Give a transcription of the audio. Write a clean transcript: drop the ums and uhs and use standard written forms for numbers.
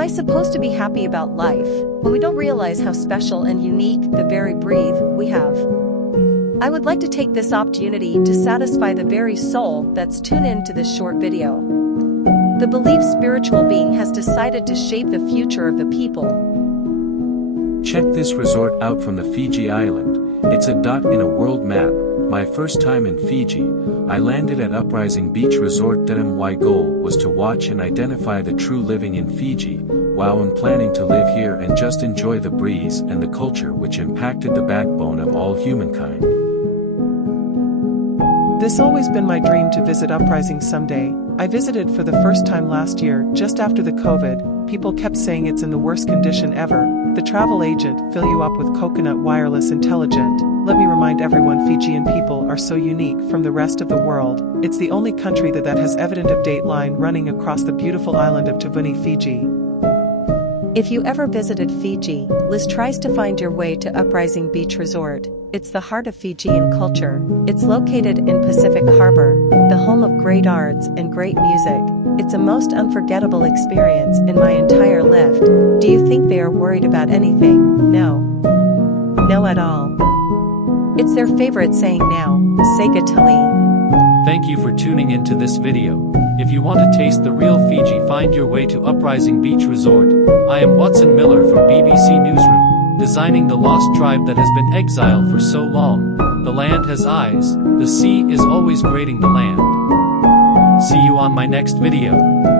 Am I supposed to be happy about life when we don't realize how special and unique the very breathe we have? I would like to take this opportunity to satisfy the very soul that's tuned into this short video. The believed spiritual being has decided to shape the future of the people. Check this resort out from the Fiji island. It's a dot in a world map. My first time in Fiji, I landed at Uprising Beach Resort. My goal was to watch and identify the true living in Fiji. Wow, I'm planning to live here and just enjoy the breeze and the culture which impacted the backbone of all humankind. This always been my dream to visit Uprising someday. I visited for the first time last year, just after the COVID. People kept saying it's in the worst condition ever. The travel agent fill you up with coconut wireless intelligent. Let me remind everyone, Fijian people are so unique from the rest of the world. It's the only country that has evident of date line running across the beautiful island of Tavuni, Fiji. If you ever visited Fiji, Liz tries to find your way to Uprising Beach Resort. It's the heart of Fijian culture. It's located in Pacific Harbor, the home of great arts and great music. It's a most unforgettable experience in my entire life. Do you think they are worried about anything? No. No at all. It's their favorite saying now, Sega Tali. Thank you for tuning into this video. If you want to taste the real Fiji, find your way to Uprising Beach Resort. I am Watson Miller from BBC Newsroom, designing the lost tribe that has been exiled for so long. The land has eyes, the sea is always grading the land. See you on my next video.